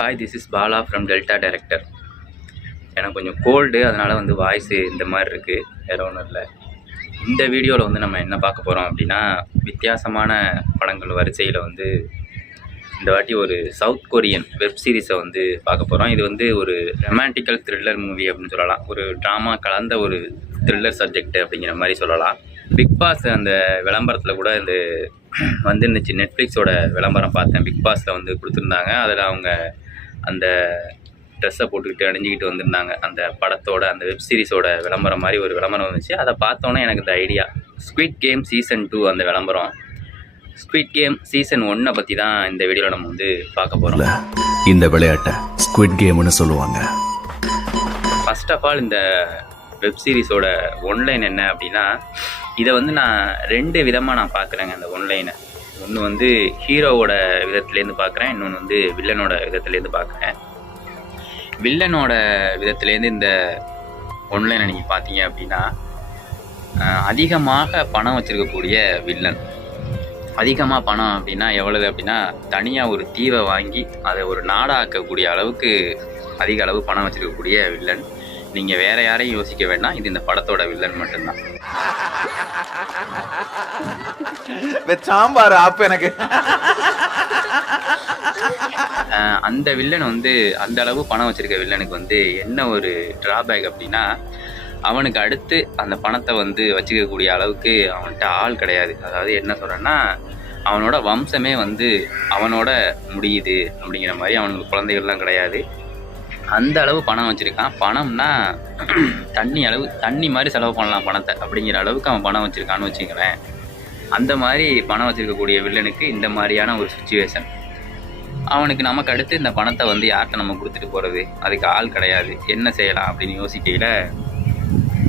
Hi, this is Bala from delta director. எனக்கு கொஞ்சம் gold, அதனால் வந்து வாய்ஸு இந்த மாதிரி இருக்குது. வேறு ஒன்றும் இல்லை. இந்த வீடியோவில் வந்து நம்ம என்ன பார்க்க போகிறோம் அப்படின்னா, வித்தியாசமான படங்கள் வரிசையில் வந்து இந்த வாட்டி ஒரு சவுத் கொரியன் வெப் சீரிஸை வந்து பார்க்க போகிறோம். இது வந்து ஒரு ரொமான்டிக்கல் த்ரில்லர் மூவி அப்படின்னு சொல்லலாம். ஒரு ட்ராமா கலந்த ஒரு த்ரில்லர் சப்ஜெக்ட் அப்படிங்கிற மாதிரி சொல்லலாம். பிக் பாஸ் அந்த விளம்பரத்தில் கூட இந்த வந்துருந்துச்சு. நெட்ஃப்ளிக்ஸோட விளம்பரம் பார்த்தேன். பிக் பாஸில் வந்து கொடுத்துருந்தாங்க. அதில் அவங்க அந்த ட்ரெஸ்ஸை போட்டுக்கிட்டு அணிஞ்சிக்கிட்டு வந்திருந்தாங்க. அந்த படத்தோட அந்த வெப் சீரிஸோட விளம்பரம் மாதிரி ஒரு விளம்பரம் வந்துச்சு. அதை பார்த்தோன்னே எனக்கு இந்த ஐடியா, ஸ்குவிட் கேம் சீசன் 2 அந்த விளம்பரம். ஸ்குவிட் கேம் சீசன் 1 பற்றி தான் இந்த வீடியோவில் நம்ம வந்து பார்க்க போகிறோம். இந்த விளையாட்டை ஸ்குவிட் கேம்னு சொல்லுவாங்க. ஃபர்ஸ்ட் ஆஃப் ஆல் இந்த வெப் சீரிஸோட ஒன்லைன் என்ன அப்படின்னா, இதை வந்து நான் 2 விதமாக நான் பார்க்குறேங்க. அந்த ஒன்லைனை ஒன்று வந்து ஹீரோவோட விதத்துலேருந்து பார்க்குறேன், இன்னொன்று வந்து வில்லனோட விதத்துலேருந்து பார்க்குறேன். வில்லனோட விதத்துலேருந்து இந்த ஒன்லைனை நீங்கள் பார்த்தீங்க அப்படின்னா, அதிகமாக பணம் வச்சுருக்கக்கூடிய வில்லன். அதிகமாக பணம் அப்படின்னா எவ்வளவு அப்படின்னா, தனியாக ஒரு தீவை வாங்கி அதை ஒரு நாடாக்கக்கூடிய அளவுக்கு அதிக அளவு பணம் வச்சுருக்கக்கூடிய வில்லன். நீங்கள் வேறு யாரையும் யோசிக்க வேண்டாம், இது இந்த படத்தோட வில்லன் மட்டும்தான். சாம்பார் ஆப்பு எனக்கு. அந்த வில்லன் வந்து அந்த அளவு பணம் வச்சிருக்க வில்லனுக்கு வந்து என்ன ஒரு டிராபேக் அப்படின்னா, அவனுக்கு அடுத்து அந்த பணத்தை வந்து வச்சுக்கக்கூடிய அளவுக்கு அவன்கிட்ட ஆள் கிடையாது. அதாவது என்ன சொல்கிறேன்னா, அவனோட வம்சமே வந்து அவனோட முடியுது அப்படிங்கிற மாதிரி. அவனுக்கு குழந்தைகள்லாம் கிடையாது. அந்த அளவு பணம் வச்சுருக்கான். பணம்னா தண்ணி மாதிரி செலவு பண்ணலாம் பணத்தை அப்படிங்கிற அளவுக்கு அவன் பணம் வச்சுருக்கான்னு வச்சுக்கிறேன். அந்த மாதிரி பணம் வச்சுருக்கக்கூடிய வில்லனுக்கு இந்த மாதிரியான ஒரு சுச்சுவேஷன். அவனுக்கு நமக்கு அடுத்து இந்த பணத்தை வந்து யார்கிட்ட நம்ம கொடுத்துட்டு போகிறது, அதுக்கு ஆள் கிடையாது. என்ன செய்யலாம் அப்படின்னு யோசிக்கையில்,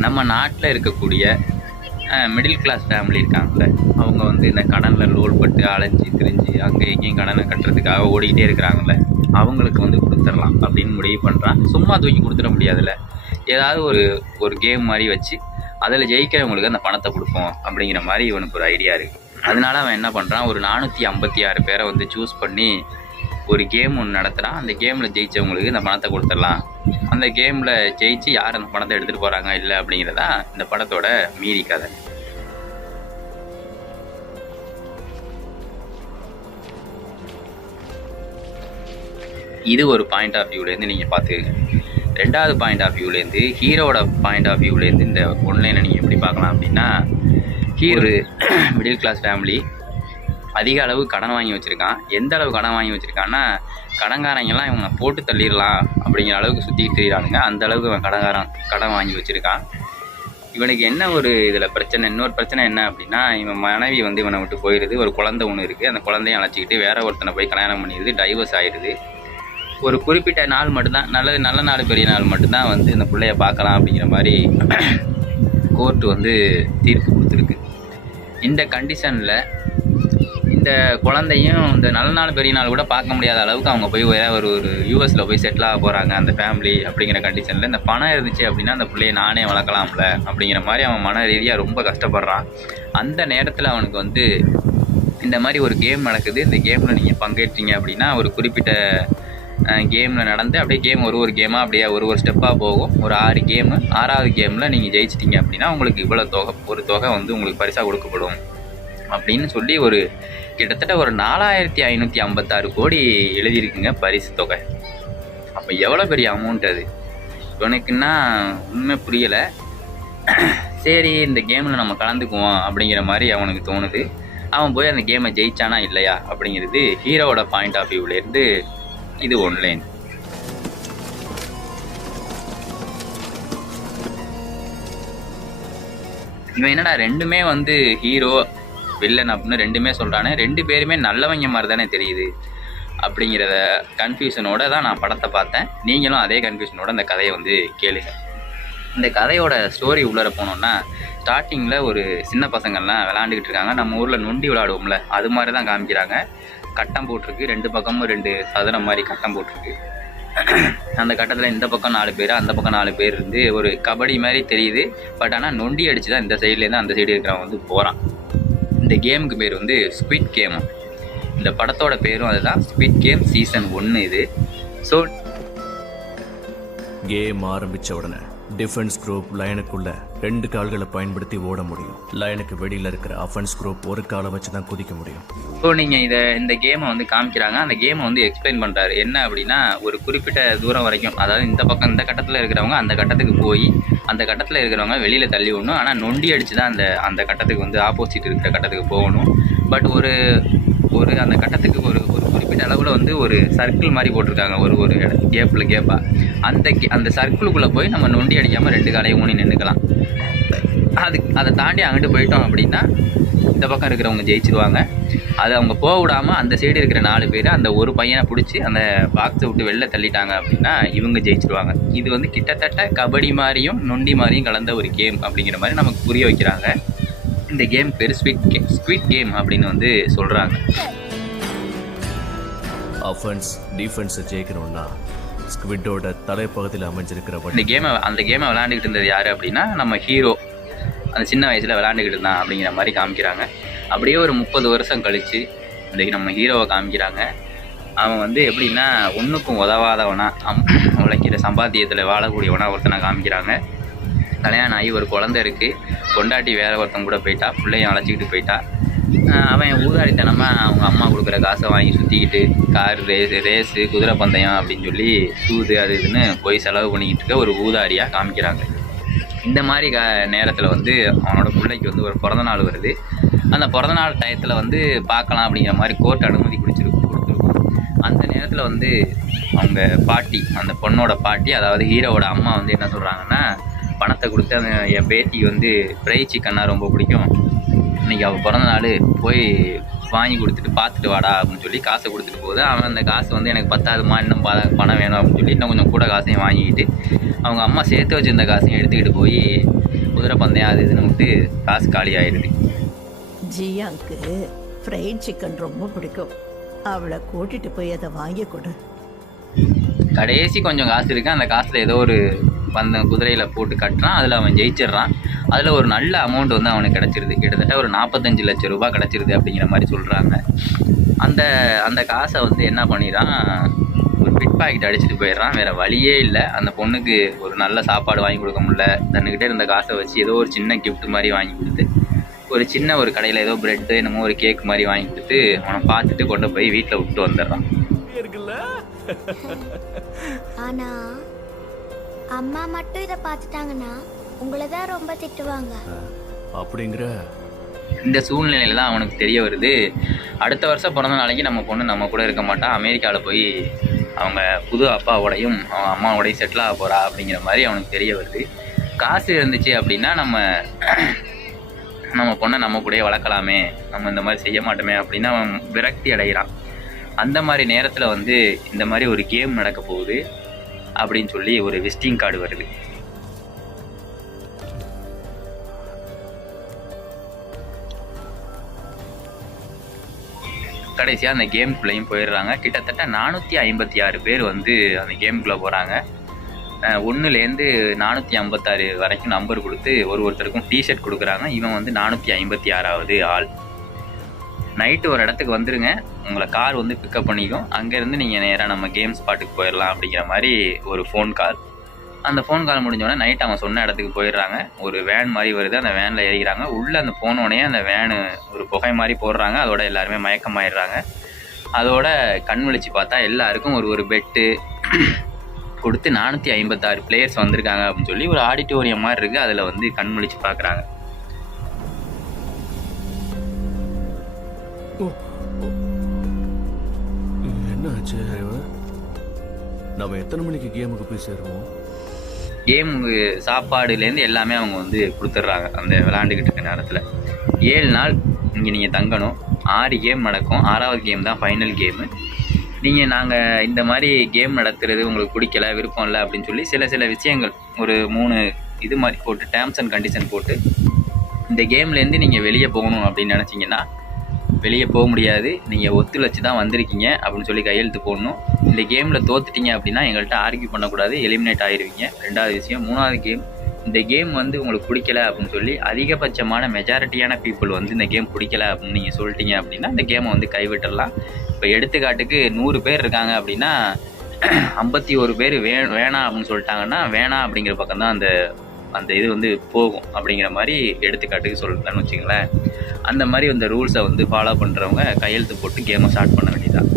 நம்ம நாட்டில் இருக்கக்கூடிய மிடில் கிளாஸ் ஃபேமிலி இருக்காங்கல்ல, அவங்க வந்து இந்த கடனில் லோல் பட்டு அலைஞ்சி திரிஞ்சு அங்கே எங்கேயும் கடனை கட்டுறதுக்காக ஓடிக்கிட்டே இருக்கிறாங்கல்ல, அவங்களுக்கு வந்து கொடுத்துடலாம் அப்படின்னு முடிவு பண்ணுறான். சும்மா தூக்கி கொடுத்துட முடியாதுல்ல, ஏதாவது ஒரு கேம் மாதிரி வச்சு அதில் ஜெயிக்கிறவங்களுக்கு அந்த பணத்தை கொடுப்போம் அப்படிங்கிற மாதிரி இவனுக்கு ஒரு ஐடியா இருக்குது. அதனால அவன் என்ன பண்ணுறான், ஒரு 456 பேரை வந்து சூஸ் பண்ணி ஒரு கேம் ஒன்று நடத்துகிறான். அந்த கேமில் ஜெயித்தவங்களுக்கு இந்த பணத்தை கொடுத்துடலாம். அந்த கேமில் ஜெயிச்சு யார் அந்த பணத்தை எடுத்துகிட்டு போகிறாங்க இல்லை அப்படிங்கிறதா இந்த படத்தோட மீதி கதை. இது ஒரு பாயிண்ட் ஆஃப் வியூலேருந்து நீங்கள் பார்த்துக்கங்க. 2வது பாயிண்ட் ஆஃப் வியூலேருந்து, ஹீரோட பாயிண்ட் ஆஃப் வியூலேருந்து இந்த ஒன்லைனை நீங்கள் எப்படி பார்க்கலாம் அப்படின்னா, ஹீரோ மிடில் கிளாஸ் ஃபேமிலி, அதிக அளவு கடன் வாங்கி வச்சுருக்கான். எந்த அளவு கடன் வாங்கி வச்சுருக்கான்னா, கடன்காரங்கெல்லாம் இவங்க போட்டு தள்ளிடலாம் அப்படிங்கிற அளவுக்கு சுற்றிட்டு தெரியுறானுங்க. அந்த அளவுக்கு அவன் கடன் வாங்கி வச்சுருக்கான். இவனுக்கு என்ன ஒரு இதில் பிரச்சனை, இன்னொரு பிரச்சனை என்ன அப்படின்னா, இவன் மனைவி வந்து இவனை விட்டு போயிடுது. ஒரு குழந்தை ஒன்று இருக்குது. அந்த குழந்தைய அழைச்சிக்கிட்டு வேற ஒருத்தனை போய் கல்யாணம் பண்ணிடுது. டைவர்ஸ் ஆகிடுது. ஒரு குறிப்பிட்ட நாள் மட்டும்தான், நல்ல நாள் பெரிய நாள் மட்டும்தான் வந்து இந்த பிள்ளைய பார்க்கலாம் அப்படிங்கிற மாதிரி கோர்ட்டு வந்து தீர்ப்பு கொடுத்துருக்கு. இந்த கண்டிஷனில் இந்த குழந்தையும் இந்த நல்ல நாள் பெரிய நாள் கூட பார்க்க முடியாத அளவுக்கு அவங்க போய் ஒரு யூஎஸில் போய் செட்டில் ஆக போகிறாங்க அந்த ஃபேமிலி அப்படிங்கிற கண்டிஷனில், இந்த பணம் இருந்துச்சு அப்படின்னா அந்த பிள்ளையை நானே வளர்க்கலாம்ல அப்படிங்கிற மாதிரி அவன் மன ரீதியாக ரொம்ப கஷ்டப்படுறான். அந்த நேரத்தில் அவனுக்கு வந்து இந்த மாதிரி ஒரு கேம் நடக்குது. இந்த கேமில் நீங்கள் பங்கேற்றீங்க அப்படின்னா, ஒரு குறிப்பிட்ட கேமில் நடந்து அப்படியே கேம் ஒரு கேமாக அப்படியே ஒரு ஸ்டெப்பாக போகும். ஒரு 6 கேமு, 6வது கேமில் நீங்கள் ஜெயிச்சிட்டிங்க அப்படின்னா உங்களுக்கு இவ்வளோ தொகை வந்து உங்களுக்கு பரிசாக கொடுக்கப்படும் அப்படின்னு சொல்லி கிட்டத்தட்ட ஒரு 4556 கோடி எழுதியிருக்குங்க பரிசு தொகை. அப்போ எவ்வளோ பெரிய அமௌண்ட் அது. இவனுக்குன்னா உண்மை புரியலை. சரி, இந்த கேமில் நம்ம கலந்துக்குவோம் அப்படிங்கிற மாதிரி அவனுக்கு தோணுது. அவன் போய் அந்த கேமை ஜெயிச்சானா இல்லையா அப்படிங்கிறது ஹீரோவோட பாயிண்ட் ஆஃப் வியூலேருந்து இது ஒன்லைன். இவன் என்னடா 2மே வந்து ஹீரோ வில்லன் அப்படின்னு 2மே சொல்கிறானே, 2 பேருமே நல்லவங்க மாதிரி தானே தெரியுது அப்படிங்கிறத கன்ஃபியூஷனோட தான் நான் படத்தை பார்த்தேன். நீங்களும் அதே கன்ஃபியூஷனோட இந்த கதையை வந்து கேளுங்க. இந்த கதையோட ஸ்டோரி உள்ளர போனோன்னா, ஸ்டார்டிங்கில் ஒரு சின்ன பசங்கள்லாம் விளாண்டுக்கிட்டு இருக்காங்க. நம்ம ஊரில் நொண்டி விளாடுவோம்ல, அது மாதிரி தான் காமிக்கிறாங்க. கட்டம் போட்டிருக்கு, 2 பக்கமும் 2 சதுரம் மாதிரி கட்டம் போட்டிருக்கு. அந்த கட்டத்தில் இந்த பக்கம் 4 பேர், அந்த பக்கம் 4 பேர் இருந்து ஒரு கபடி மாதிரி தெரியுது. பட் ஆனால் நொண்டி அடித்து தான் இந்த சைட்லேருந்து அந்த சைடு இருக்கிறவன் வந்து போகிறான். இந்த கேமுக்கு பேர் வந்து ஸ்குவிட் கேம். இந்த படத்தோட பேரும் அதுதான், ஸ்குவிட் கேம் சீசன் 1. இது ஸோ கேம் ஆரம்பிச்ச உடனே டிஃபென்ஸ் குரூப் லைனுக்குள்ள 2 கால்களை பயன்படுத்தி ஓட முடியும். லைனுக்கு வெளியில இருக்கிற அஃபென்ஸ் குரூப் ஒரு காலை வச்சு தான் குதிக்க முடியும். ஸோ நீங்கள் இந்த கேமை வந்து காமிக்கிறாங்க. அந்த கேமை வந்து எக்ஸ்பிளைன் பண்ணுறாரு. என்ன அப்படின்னா, ஒரு குறிப்பிட்ட தூரம் வரைக்கும், அதாவது இந்த பக்கம் இந்த கட்டத்தில் இருக்கிறவங்க அந்த கட்டத்துக்கு போய் அந்த கட்டத்தில் இருக்கிறவங்க வெளியில் தள்ளி விடணும். ஆனால் நொண்டி அடித்து தான் அந்த கட்டத்துக்கு வந்து ஆப்போசிட் இருக்கிற கட்டத்துக்கு போகணும். பட் ஒரு அந்த கட்டத்துக்கு ஒரு குறிப்பிட்ட அளவில் வந்து ஒரு சர்க்கிள் மாதிரி போட்டிருக்காங்க. ஒரு கேப்பாக அந்த சர்க்கிளுக்குள்ளே போய் நம்ம நொண்டி அடிக்காமல் 2 காலையும் ஊனி நின்றுக்கலாம். அதை தாண்டி அங்கிட்டு போயிட்டோம் அப்படின்னா இந்த பக்கம் இருக்கிறவங்க ஜெயிச்சிருவாங்க. அது அவங்க போக விடாமல் அந்த சைடு இருக்கிற 4 பேர் அந்த ஒரு பையனை பிடிச்சி அந்த பாக்ஸை விட்டு வெளில தள்ளிட்டாங்க அப்படின்னா இவங்க ஜெயிச்சிருவாங்க. இது வந்து கிட்டத்தட்ட கபடி மாதிரியும் நொண்டி மாதிரியும் கலந்த ஒரு கேம் அப்படிங்கிற மாதிரி நமக்கு புரிய வைக்கிறாங்க. இந்த கேம் பேர் ஸ்குவிட் கேம் அப்படின்னு வந்து சொல்கிறாங்க. அஃபென்ஸ் டிஃபென்ஸை ஜெயிக்கணும்னா ஸ்குவிட்டோட தலைப்பகுதியில் அமைஞ்சிருக்கிற அந்த கேமை விளையாண்டுக்கிட்டு இருந்தது யார் அப்படின்னா நம்ம ஹீரோ. அந்த சின்ன வயசில் விளையாண்டுக்கிட்டு இருந்தான் அப்படிங்கிற மாதிரி காமிக்கிறாங்க. அப்படியே ஒரு 30 வருஷம் கழித்து இன்றைக்கி நம்ம ஹீரோவை காமிக்கிறாங்க. அவன் வந்து எப்படின்னா ஒன்றுக்கும் உதவாதவனா உழைக்கிற சம்பாத்தியத்தில் வாழக்கூடியவனா ஒருத்தனை காமிக்கிறாங்க. கல்யாணம் ஆகி ஒரு குழந்தை இருக்குது. பொண்டாட்டி வேற ஒருத்தன் கூட போயிட்டா, பிள்ளையும் அழைச்சிக்கிட்டு போயிட்டா. அவன் ஊதாரித்தனமாக அவங்க அம்மா கொடுக்குற காசை வாங்கி சுற்றிக்கிட்டு கார் ரேஸு குதிரை பந்தயம் அப்படின்னு சொல்லி சூது அது இதுன்னு போய் செலவு பண்ணிக்கிட்டு இருக்க ஒரு ஊதாரியாக காமிக்கிறாங்க. இந்த மாதிரி நேரத்தில் வந்து அவனோட பிள்ளைக்கு வந்து ஒரு பிறந்தநாள் வருது. அந்த பிறந்தநாள் டயத்தில் வந்து பார்க்கலாம் அப்படிங்கிற மாதிரி கோர்ட் அனுமதி கொடுத்துருக்கும். அந்த நேரத்தில் வந்து அவங்க பாட்டி, அந்த பொண்ணோட பாட்டி, அதாவது ஹீரோவோட அம்மா வந்து என்ன சொல்கிறாங்கன்னா, பணத்தை கொடுத்து அந்த என் பேத்திக்கு வந்து ஃப்ரை சிக்கன்னா ரொம்ப பிடிக்கும், இன்றைக்கி அவள் பிறந்தநாள் போய் வாங்கி கொடுத்துட்டு பார்த்துட்டு வாடா அப்படின்னு சொல்லி காசை கொடுத்துட்டு போகுது. அவன் அந்த காசு வந்து எனக்கு பத்தாதுமா, இன்னும் பணம் வேணும் அப்படின்னு சொல்லி இன்னும் கொஞ்சம் கூட காசையும் வாங்கிக்கிட்டு அவங்க அம்மா சேர்த்து வச்சுருந்த காசையும் எடுத்துக்கிட்டு போய் குதிரை பந்தயம் அது இதுன்னு விட்டு காசு காலி ஆயிடுது. ஜியாவுக்கு ஃப்ரைட் சிக்கன் ரொம்ப பிடிக்கும், அவளை கூட்டிட்டு போய் அதை வாங்கி கொடு. கடைசி கொஞ்சம் காசு இருக்குது. அந்த காசில் ஏதோ ஒரு குதிரையில் போட்டு கட்டுறான். அதில் அவன் ஜெயிச்சிட்றான். அதில் ஒரு நல்ல அமௌண்ட் வந்து அவனுக்கு கிடச்சிருது. கிட்டத்தட்ட ஒரு 45 லட்சம் ரூபாய் கிடச்சிருது அப்படிங்கிற மாதிரி சொல்கிறாங்க. அந்த காசை வந்து என்ன பண்ணிடுறான், ஒரு பிட் பாக்கெட் அடிச்சுட்டு போயிடுறான். வேறு வழியே இல்லை. அந்த பொண்ணுக்கு ஒரு நல்ல சாப்பாடு வாங்கி கொடுக்க முடியல. தன்னுக்கிட்டே இருந்த காசை வச்சு ஏதோ ஒரு சின்ன கிஃப்ட் மாதிரி வாங்கி கொடுத்து, ஒரு சின்ன ஒரு கடையில் ஏதோ பிரெட்டு என்னமோ ஒரு கேக் மாதிரி வாங்கி கொடுத்து அவனை பார்த்துட்டு கொண்டு போய் வீட்டில் விட்டு வந்துடுறான். ஆனா அம்மா மட்டும் இதை பார்த்துட்டாங்கன்னா உங்களை தான் ரொம்ப திட்டுவாங்க. அப்படிங்கிற இந்த சூழ்நிலையில தான் அவனுக்கு தெரிய வருது, அடுத்த வருஷம் பிறந்த நாளைக்கு நம்ம பொண்ணு நம்ம கூட இருக்க மாட்டா, அமெரிக்காவில் போய் அவங்க புது அப்பாவோடையும் அவன் அம்மாவோடையும் செட்டில் ஆக போகிறா அப்படிங்கிற மாதிரி அவனுக்கு தெரிய வருது. காசு இருந்துச்சு அப்படின்னா நம்ம பொண்ணை நம்ம கூடயே வளர்க்கலாமே, நம்ம இந்த மாதிரி செய்ய மாட்டோமே அப்படின்னு அவன் விரக்தி அடைகிறான். அந்த மாதிரி நேரத்தில் வந்து இந்த மாதிரி ஒரு கேம் நடக்க போகுது அப்படின்னு சொல்லி ஒரு விசிட்டிங் கார்டு வருது. கடைசியாக அந்த கேமுக்குள்ளேயும் போயிடுறாங்க. கிட்டத்தட்ட 456 பேர் வந்து அந்த கேமுக்குள்ளே போகிறாங்க. 1லேருந்து 456 வரைக்கும் நம்பர் கொடுத்து ஒருத்தருக்கும் டிஷர்ட் கொடுக்குறாங்க. இவன் வந்து 456வது ஆள். நைட்டு ஒரு இடத்துக்கு வந்துடுங்க, உங்களை கார் வந்து பிக்கப் பண்ணிக்கும், அங்கேருந்து நீங்கள் நேராக நம்ம கேம் ஸ்பாட்டுக்கு போயிடலாம் அப்படிங்கிற மாதிரி ஒரு ஃபோன் கால். அந்த ஃபோன் கால் முடிஞ்சோடனே நைட் அவன் சொன்ன இடத்துக்கு போயிடுறாங்க. ஒரு வேன் மாதிரி வருது, அந்த வேனில் ஏறிக்கிறாங்க. உள்ளே அந்த போனோடனே அந்த வேனு ஒரு புகை மாதிரி போடுறாங்க. அதோட எல்லாருமே மயக்கமாயிடுறாங்க. அதோட கண் விழிச்சு பார்த்தா எல்லாருக்கும் ஒரு பெட்டு கொடுத்து 456 பிளேயர்ஸ் வந்திருக்காங்க அப்படின்னு சொல்லி ஒரு ஆடிட்டோரியம் மாதிரி இருக்குது. அதில் வந்து கண் விழிச்சு பார்க்குறாங்க. என்ன ஆச்சு? நம்ம எத்தனை மணிக்கு கேமுக்கு போய் சேருவோம்? கேமு சாப்பாடுலேருந்து எல்லாமே அவங்க வந்து கொடுத்துட்றாங்க. அந்த விளையாண்டுக்கிட்டு இருக்க நேரத்தில் 7 நாள் இங்கே நீங்கள் தங்கணும். 6 கேம் நடக்கும். 6வது கேம் தான் ஃபைனல் கேமு. நாங்கள் இந்த மாதிரி கேம் நடத்துறது உங்களுக்கு பிடிக்கல, விருப்பம் இல்லை அப்படின்னு சொல்லி சில விஷயங்கள் ஒரு 3 இது மாதிரி போட்டு டேர்ம்ஸ் அண்ட் கண்டிஷன் போட்டு இந்த கேம்லேருந்து நீங்கள் வெளியே போகணும் அப்படின்னு நினச்சிங்கன்னா வெளியே போக முடியாது, நீங்கள் ஒத்துழைச்சி தான் வந்திருக்கீங்க அப்படின்னு சொல்லி கையெழுத்து போடணும். இந்த கேமில் தோத்துட்டீங்க அப்படின்னா எங்கள்கிட்ட ஆர்கியூ பண்ணக்கூடாது, எலிமினேட் ஆகிடுவீங்க. 2வது விஷயம். 3வது கேம், இந்த கேம் வந்து உங்களுக்கு பிடிக்கல அப்படின்னு சொல்லி அதிகபட்சமான மெஜாரிட்டியான பீப்புள் வந்து இந்த கேம் பிடிக்கல அப்படின்னு நீங்கள் சொல்லிட்டீங்க அப்படின்னா இந்த கேமை வந்து கைவிட்டுடலாம். இப்போ எடுத்துக்காட்டுக்கு 100 பேர் இருக்காங்க அப்படின்னா 51 பேர் வேணாம் அப்படின்னு சொல்லிட்டாங்கன்னா வேணாம் அப்படிங்கிற பக்கம் தான் அந்த இது வந்து போகும் அப்படிங்கிற மாதிரி எடுத்துக்காட்டுக்கு சொல்கிறேன்னு வச்சுங்களேன். அந்த மாதிரி அந்த ரூல்ஸை வந்து ஃபாலோ பண்ணுறவங்க கையெழுத்து போட்டு கேமை ஸ்டார்ட் பண்ண வேண்டியதான்.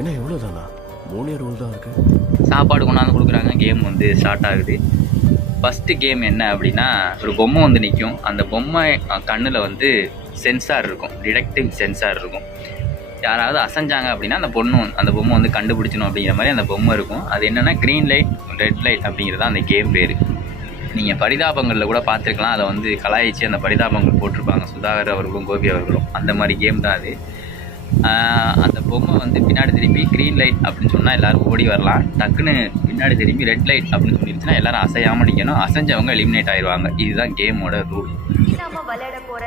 என்ன இவ்வளோதானா? 3 ரூல் தான் இருக்கு. சாப்பாடு கொண்டாந்து கொடுக்குறாங்க, கேம் வந்து ஸ்டார்ட் ஆகுது. ஃபஸ்ட்டு கேம் என்ன அப்படின்னா, ஒரு பொம்மை வந்து நிற்கும். அந்த பொம்மை கண்ணில் வந்து சென்சார் இருக்கும், டிடெக்டிவ் சென்சார் இருக்கும். யாராவது அசைஞ்சாங்க அப்படின்னா அந்த பொம்மை வந்து கண்டுபிடிச்சணும் அப்படிங்கிற மாதிரி அந்த பொம்மை இருக்கும். அது என்னென்னா க்ரீன் லைட் ரெட் லைட் அப்படிங்கிறது அந்த கேம் பேர். நீங்கள் பரிதாபங்களில் கூட பார்த்துருக்கலாம், அதை வந்து கலாய்ச்சி அந்த பரிதாபங்கள் போட்டிருப்பாங்க சுதாகர் அவர்களும் கோபி அவர்களும். அந்த மாதிரி கேம் தான் அது. அந்த பொம்மை வந்து பின்னாடி திரும்பி க்ரீன் லைட் அப்படின்னு சொன்னால் எல்லோரும் ஓடி வரலாம். டக்குன்னு பின்னாடி திரும்பி ரெட் லைட் அப்படின்னு சொல்லிடுச்சுன்னா எல்லோரும் அசையாமல் நிற்கணும். அசைஞ்சவங்க எலிமினேட் ஆயிடுவாங்க. இதுதான் கேமோட ரூல். நாம விளையாட போற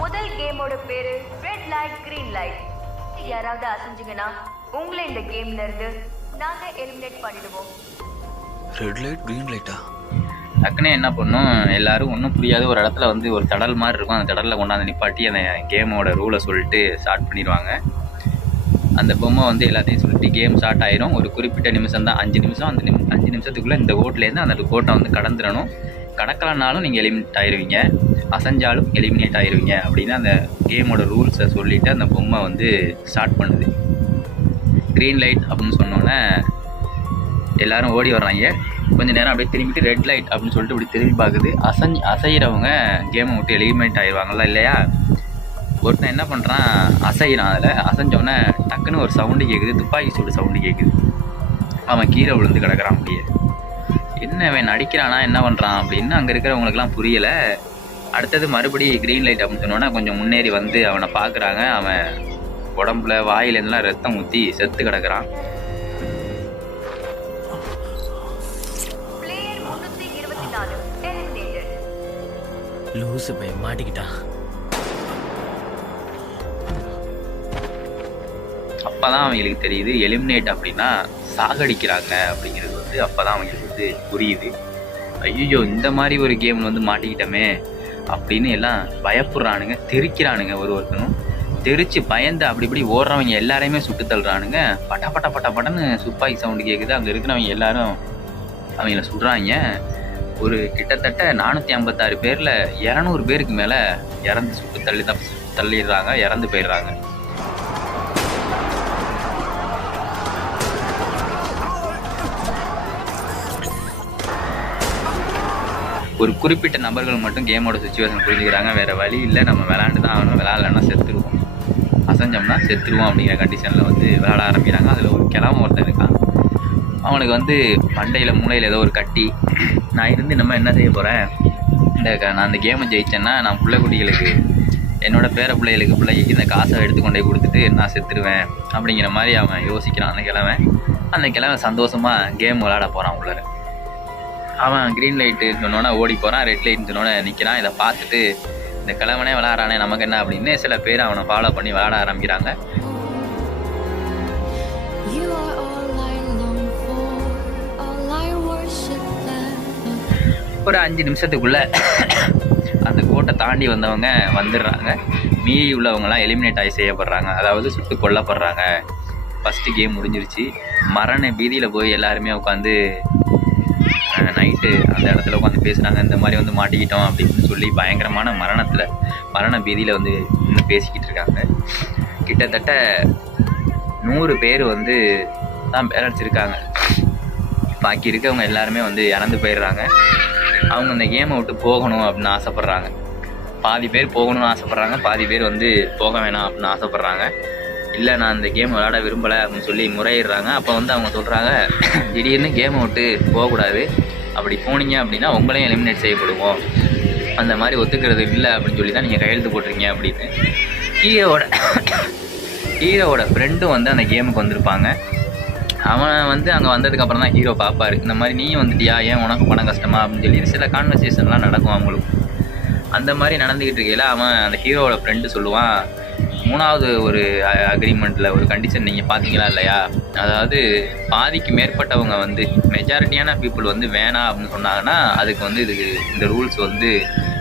முதல் கேமோட பேரு ரெட் லைட் கிரீன் லைட். யாராவது அசைஞ்சிங்கன்னா உங்களை இந்த கேம்ல இருந்து நாங்க எலிமினேட் பண்ணிடுவோம். ரெட் லைட் கிரீன் லைட்டா? டக்குன்னு என்ன பண்ணும், எல்லோரும் ஒன்றும் புரியாது ஒரு இடத்துல வந்து ஒரு தடல் மாதிரி இருக்கும். அந்த தடலில் கொண்டாந்து நிப்பாட்டி அந்த கேமோட ரூலை சொல்லிட்டு ஸ்டார்ட் பண்ணிடுவாங்க. அந்த பொம்மை வந்து எல்லாத்தையும் சொல்லிட்டு கேம் ஸ்டார்ட் ஆயிரும். ஒரு குறிப்பிட்ட நிமிஷம் தான், 5 நிமிஷம். அந்த 5 நிமிஷத்துக்குள்ளே இந்த கோட்லேருந்து அந்த கோட்டை வந்து கடந்துடணும். கடக்கலனாலும் நீங்கள் எலிமினேட் ஆயிடுவீங்க, அசைஞ்சாலும் எலிமினேட் ஆயிடுவீங்க அப்படின்னு அந்த கேமோட ரூல்ஸை சொல்லிவிட்டு அந்த பொம்மை வந்து ஸ்டார்ட் பண்ணுது. க்ரீன் லைட் அப்படின்னு சொன்னோன்னே எல்லோரும் ஓடி வர்றாங்க. கொஞ்சம் நேரம் அப்படியே திரும்பிட்டு ரெட் லைட் அப்படின்னு சொல்லிட்டு இப்படி திரும்பி பார்க்குது. அசைகிறவங்க கேமை விட்டு எலிமினேட் ஆயிடுவாங்களா இல்லையா? ஒருத்தன் என்ன பண்ணுறான், அசைகிறான். அதில் அசைஞ்சோடனே டக்குன்னு ஒரு சவுண்டு கேட்குது, துப்பாக்கி சூடு சவுண்டு கேட்குது. அவன் கீழே விழுந்து கிடக்கிறான். அப்படியே என்ன அவன் நடிக்கிறானா என்ன பண்ணுறான் அப்படின்னு அங்கே இருக்கிறவங்களுக்குலாம் புரியலை. அடுத்தது மறுபடியும் க்ரீன் லைட் அப்படின்னு சொன்னோன்னா கொஞ்சம் முன்னேறி வந்து அவனை பார்க்குறாங்க. அவன் உடம்புல வாயிலேருந்துலாம் ரத்தம் ஊற்றி செத்து கிடக்கிறான். Player 324 eliminated. லூசு பை மாட்டிக்கிட்டான். அப்போ தான் அவங்களுக்கு தெரியுது எலிமினேட் அப்படின்னா சாகடிக்கிறாங்க அப்படிங்கிறது வந்து அப்போ தான் அவங்களுக்கு வந்து புரியுது. ஐயோ இந்த மாதிரி ஒரு கேம் வந்து மாட்டிக்கிட்டோமே அப்படின்னு எல்லாம் பயப்படுறானுங்க, தெரிக்கிறானுங்க. ஒருத்தனும் தெரிச்சு பயந்து அப்படி இப்படி ஓடுறவங்க எல்லாரையுமே சுட்டு தள்ளுறானுங்க. பட்ட பட்ட பட்ட பட்டன்னு துப்பாக்கி சவுண்டு கேட்குது. அங்கே இருக்கிறவங்க எல்லாரும் அவங்கள சுடுறாங்க. ஒரு கிட்டத்தட்ட 456 பேரில் 200 பேருக்கு மேலே இறந்து சுட்டு தள்ளிடுறாங்க, இறந்து போயிடுறாங்க. ஒரு குறிப்பிட்ட நபர்கள் மட்டும் கேமோட சுச்சுவேஷன் புரிஞ்சுக்கிறாங்க. வேறு வழி இல்லை, நம்ம விளாண்டு தான் ஆகணும், விளாட்லன்னா செத்துருவோம், அசைஞ்சோம்னா செத்துருவோம் அப்படிங்கிற கண்டிஷனில் வந்து விளாட ஆரம்பிக்கிறாங்க. அதில் ஒரு கிழமை ஒருத்தன் இருக்கான். அவனுக்கு வந்து மண்டையில் மூளையில் ஏதோ ஒரு கட்டி, நான் இருந்து நம்ம என்ன செய்ய போகிறேன், நான் அந்த கேமை ஜெயிச்சேன்னா நான் பிள்ளைக்குட்டிகளுக்கு என்னோடய பேர பிள்ளைக்கு இந்த காசை எடுத்துக்கொண்டே கொடுத்துட்டு நான் செத்துருவேன் அப்படிங்கிற மாதிரி அவன் யோசிக்கிறான். அந்த கிழமை சந்தோஷமாக கேம் விளாட போகிறான் உள்ளார. அவன் க்ரீன் லைட்டு சொன்னோன்னே ஓடி போகிறான், ரெட் லைட்னு சொன்னோன்னே நிற்கிறான். இதை பார்த்துட்டு இந்த கிழவனே விளாட்றானே நமக்கு என்ன அப்படின்னு சில பேர் அவனை ஃபாலோ பண்ணி விளாட ஆரம்பிக்கிறாங்க. ஒரு 5 நிமிஷத்துக்குள்ளே அந்த கோட்டை தாண்டி வந்தவங்க வந்துடுறாங்க. மீறி உள்ளவங்களாம் எலிமினேட் ஆகி செய்யப்படுறாங்க, அதாவது சுட்டு கொல்லப்படுறாங்க. ஃபஸ்ட்டு கேம் முடிஞ்சிருச்சு. மரண பீதியில் போய் எல்லாருமே உட்காந்து நைட்டு அந்த இடத்துல உட்காந்து பேசுகிறாங்க. இந்த மாதிரி வந்து மாட்டிக்கிட்டோம் அப்படின்னு சொல்லி பயங்கரமான மரண பீதியில் வந்து இன்னும் பேசிக்கிட்டு இருக்காங்க. கிட்டத்தட்ட 100 பேர் வந்து தான் பேலன்ஸ் இருக்காங்க. பாக்கி இருக்கவங்க எல்லாருமே வந்து இறந்து போயிடுறாங்க. அவங்க அந்த கேமை விட்டு போகணும் அப்படின்னு ஆசைப்பட்றாங்க. பாதி பேர் போகணும்னு ஆசைப்பட்றாங்க, பாதி பேர் வந்து போக வேணாம் அப்படின்னு ஆசைப்பட்றாங்க. இல்லை நான் இந்த கேம் விளாட விரும்பலை அப்படின்னு சொல்லி முறையிடுறாங்க. அப்போ வந்து அவங்க சொல்கிறாங்க, திடீர்னு கேமை விட்டு போகக்கூடாது, அப்படி போனீங்க அப்படின்னா உங்களையும் எலிமினேட் செய்யப்படுவோம், அந்த மாதிரி ஒத்துக்கிறது இல்லை அப்படின்னு சொல்லி தான் நீங்கள் கையெழுத்து போட்டிருக்கீங்க அப்படின்னு. ஹீரோவோட ஃப்ரெண்டும் வந்து அந்த கேமுக்கு வந்திருப்பாங்க. அவன் வந்து அங்கே வந்ததுக்கப்புறம் தான் ஹீரோ பார்ப்பார், இந்த மாதிரி நீயும் வந்துட்டியா, ஏன் உனக்கு பணம் கஷ்டமா அப்படின்னு சொல்லி சில கான்வர்சேஷன்லாம் நடக்கும் அவங்களுக்கு. அந்த மாதிரி நடந்துக்கிட்டு இருக்கையில் அவன் அந்த ஹீரோவோட ஃப்ரெண்டு சொல்லுவான், 3வது ஒரு அக்ரிமெண்ட்டில் ஒரு கண்டிஷன் நீங்கள் பார்த்தீங்களா இல்லையா, அதாவது பாதிக்கு மேற்பட்டவங்க வந்து மெஜாரிட்டியான பீப்புள் வந்து வேணாம் அப்படின்னு சொன்னாங்கன்னா அதுக்கு வந்து இந்த ரூல்ஸ் வந்து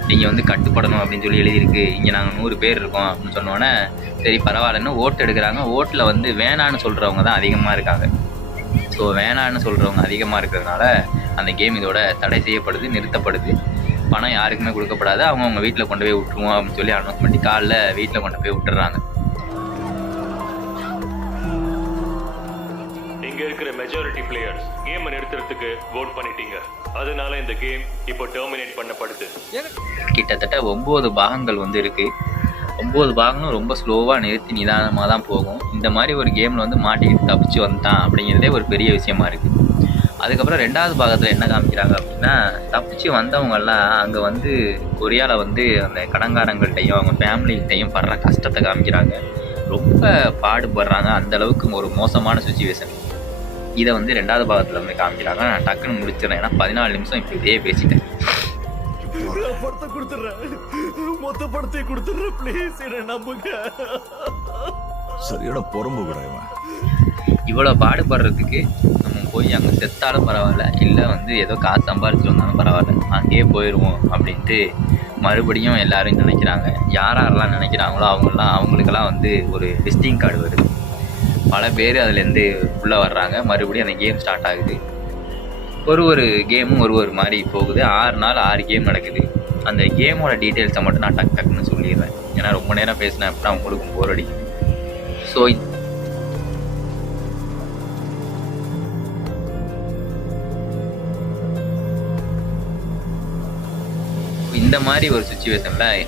நீங்கள் வந்து கட்டுப்படணும் அப்படின்னு சொல்லி எழுதியிருக்கு, இங்கே நாங்கள் 100 பேர் இருக்கோம் அப்படின்னு சொன்னோன்னே சரி பரவாயில்லன்னு ஓட்டு எடுக்கிறாங்க. ஓட்டில் வந்து வேணான்னு சொல்கிறவங்க தான் அதிகமாக இருக்காங்க. ஸோ வேணான்னு சொல்கிறவங்க அதிகமாக இருக்கிறதுனால அந்த கேம் இதோட தடை செய்யப்படுது, நிறுத்தப்படுது. பணம் யாருக்குமே கொடுக்கப்படாது, அவங்கவுங்க வீட்டில் கொண்டு போய் விட்டுருவோம் அப்படின்னு சொல்லி அனௌன்ஸ் பண்ணி காலைல வீட்டில் கொண்டு போய் விட்டுறாங்க. இங்க இருக்கிற மெஜாரிட்டி பிளேயர்ஸ் கேமை நிறுத்துறதுக்கு vote பண்ணிட்டீங்க. அதனால இந்த கேம் இப்போ டெர்மினேட் பண்ணப்படுது. கிட்டத்தட்ட 9 பாகங்கள் வந்து இருக்குது. 9 பாகங்களும் ரொம்ப ஸ்லோவாக நிறுத்தி நிதானமாக தான் போகும். இந்த மாதிரி ஒரு கேமில் வந்து மாட்டிக்கிட்டு தப்பிச்சு வந்துட்டான் அப்படிங்கிறதே ஒரு பெரிய விஷயமா இருக்குது. அதுக்கப்புறம் 2வது பாகத்தில் என்ன காமிக்கிறாங்க அப்படின்னா, தப்பிச்சு வந்தவங்கெல்லாம் அங்கே வந்து கொரியாவில் வந்து அந்த கடங்காரங்கள்ட்டையும் அவங்க ஃபேமிலிகிட்டையும் படுற கஷ்டத்தை காமிக்கிறாங்க. ரொம்ப பாடுபடுறாங்க. அந்தளவுக்கு ஒரு மோசமான சுச்சுவேஷன். இதை வந்து 2வது பாகத்தில் வந்து காமிக்கிறாங்க. நான் டக்குன்னு முடிச்சிடறேன், ஏன்னா 14 நிமிஷம் இப்போ இதே பேசிட்டேன். படத்தை கொடுத்துட்றேன், மொத்த படத்தை கொடுத்துட்றேன், ப்ளீஸ் என்ன நம்புங்க. சரியான பொறுமை கூட இவன். இவ்வளோ பாடுபடுறதுக்கு நம்ம போய் அங்கே செத்தாலும் பரவாயில்ல, இல்லை வந்து ஏதோ காசு சம்பாரிச்சு வந்தாலும் பரவாயில்ல, அங்கேயே போயிடுவோம் அப்படின்ட்டு மறுபடியும் எல்லாரும் நினைக்கிறாங்க. யாரெல்லாம் நினைக்கிறாங்களோ அவங்களுக்கெல்லாம் வந்து ஒரு விசிட்டிங் கார்டு வருது. பல பேர் அதுலேருந்து உள்ளே வர்றாங்க. மறுபடியும் அந்த கேம் ஸ்டார்ட் ஆகுது. ஒரு கேமும் ஒரு மாதிரி போகுது. 6 நாள் 6 கேம் நடக்குது. அந்த கேமோட டீட்டெயில்ஸை மட்டும் நான் டக்குன்னு சொல்லிடுறேன், ஏன்னா ரொம்ப நேரம் பேசினேன் அப்படின்னா உங்களுக்கும் போர் அடிக்கும். ஸோ இந்த மாதிரி ஒரு சுச்சுவேஷனில்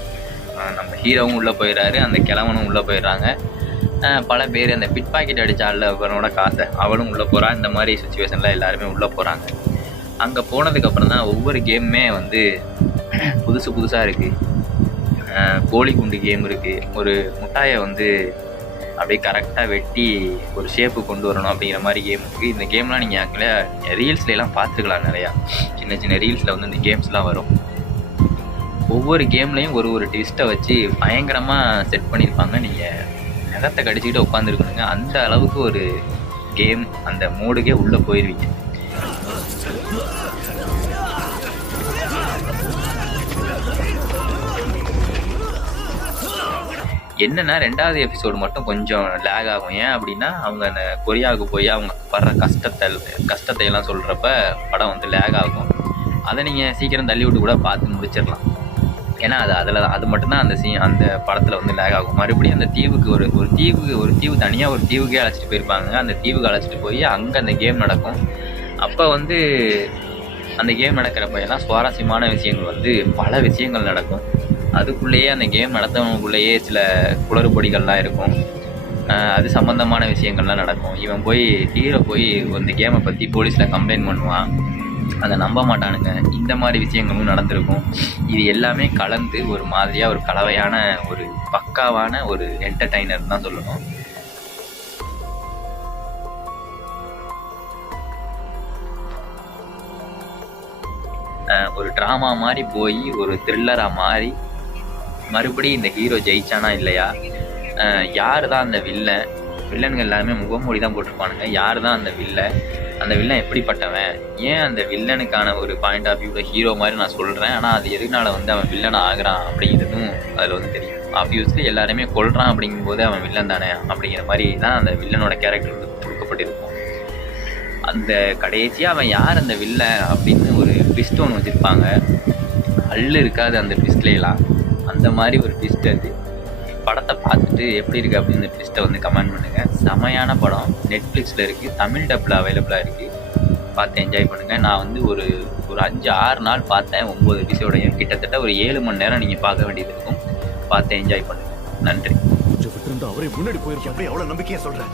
நம்ம ஹீரோவும் உள்ளே போயிடுறாரு, அந்த கிழவனும் உள்ளே போயிடுறாங்க. பல பேர் அந்த பிட் பாக்கெட் அடித்தால அவனோட காசை அவளும் உள்ளே போகிறான். இந்த மாதிரி சுச்சுவேஷனில் எல்லாருமே உள்ளே போகிறாங்க. அங்கே போனதுக்கப்புறம் தான் ஒவ்வொரு கேமுமே வந்து புதுசாக இருக்குது. கோழி குண்டு கேம் இருக்குது. ஒரு முட்டாயை வந்து அப்படியே கரெக்டாக வெட்டி ஒரு ஷேப்பு கொண்டு வரணும் அப்படிங்கிற மாதிரி கேம் இருக்குது. இந்த கேம்லாம் நீங்கள் ஆக்சுவலாக ரீல்ஸ்லாம் பார்த்துக்கலாம். நிறையா சின்ன ரீல்ஸில் வந்து இந்த கேம்ஸ்லாம் வரும். ஒவ்வொரு கேம்லேயும் ஒரு ட்விஸ்ட்டை வச்சு பயங்கரமாக செட் பண்ணியிருப்பாங்க. நீங்கள் நகத்தை கடிச்சிக்கிட்டு உட்காந்துருக்கணுங்க. அந்த அளவுக்கு ஒரு கேம், அந்த மோடுக்கே உள்ளே போயிடுவீங்க. என்னென்னா 2வது எபிசோடு மட்டும் கொஞ்சம் லேக் ஆகும். ஏன் அப்படின்னா அவங்க அந்த கொரியாவுக்கு போய் அவங்க படுற கஷ்டத்தை எல்லாம் சொல்கிறப்ப படம் வந்து லேக் ஆகும். அதை நீங்கள் சீக்கிரம் தள்ளி விட்டு கூட பார்த்து முடிச்சிடலாம். ஏன்னா அது மட்டும்தான் அந்த படத்தில் வந்து லேக் ஆகும். மறுபடியும் அந்த தீவுக்கு ஒரு தீவு தனியாக ஒரு தீவுக்கே அழைச்சிட்டு போயிருப்பாங்க. அந்த தீவுக்கு அழைச்சிட்டு போய் அங்கே அந்த கேம் நடக்கும். அப்போ வந்து அந்த கேம் நடக்கிறப்ப எல்லாம் சுவாரஸ்யமான விஷயங்கள் வந்து பல விஷயங்கள் நடக்கும். அதுக்குள்ளேயே அந்த கேம் நடத்தவங்களுக்குள்ளேயே சில குளறுபடிகள்லாம் இருக்கும். அது சம்மந்தமான விஷயங்கள்லாம் நடக்கும். ஹீரோ போய் அந்த கேமை பற்றி போலீஸில் கம்ப்ளைண்ட் பண்ணுவான். அதை நம்ப மாட்டானுங்க. இந்த மாதிரி விஷயங்களும் நடந்திருக்கும். இது எல்லாமே கலந்து ஒரு மாதிரியாக ஒரு கலவையான ஒரு பக்காவான ஒரு என்டர்டைனர் தான் சொல்லணும். ஒரு ட்ராமா மாதிரி போய் ஒரு த்ரில்லராக மாறி மறுபடியும் இந்த ஹீரோ ஜெயிச்சானா இல்லையா, யார் தான் அந்த வில்லன்கள் எல்லாருமே முகமூடி தான் போட்டிருப்பானுங்க. யார் தான் அந்த வில்லன் எப்படிப்பட்டவன், ஏன் அந்த வில்லனுக்கான ஒரு பாயிண்ட் ஆஃப் வியூவில் ஹீரோ மாதிரி நான் சொல்கிறேன். ஆனால் அது எதுனால வந்து அவன் வில்லன் ஆகிறான் அப்படிங்கிறதும் அதில் வந்து தெரியும். ஆப்வியஸ்லி எல்லாருமே கொல்றான் அப்படிங்கும்போது அவன் வில்லன் தானே அப்படிங்கிற மாதிரி தான் அந்த வில்லனோட கேரக்டர் வந்து கொடுக்கப்பட்டிருக்கும். அந்த கடைசியாக அவன் யார் அந்த வில்லன் அப்படின்னு ஒரு ட்விஸ்ட் ஒன்று வச்சுருப்பாங்க. இருக்காது அந்த ட்விஸ்ட்லாம். அந்த மாதிரி ஒரு ட்விஸ்ட் அது. படத்தை பார்த்துட்டு எப்படி இருக்குது அப்படின்னு இந்த ட்விஸ்ட்டை வந்து கமெண்ட் பண்ணுங்கள். செமையான படம். நெட்ஃப்ளிக்ஸில் இருக்குது. தமிழ் டப்பில் அவைலபிளாக இருக்குது. பார்த்து என்ஜாய் பண்ணுங்கள். நான் வந்து ஒரு 5-6 நாள் பார்த்தேன் 9 எபிசோடையும். கிட்டத்தட்ட ஒரு 7 மணி நேரம் நீங்கள் பார்க்க வேண்டியது இருக்கும். பார்த்து என்ஜாய் பண்ணுங்கள். நன்றி. அவரே முன்னாடி போயிருக்கேன். அப்படியே எவ்வளோ நம்பிக்கையாக சொல்கிறேன்.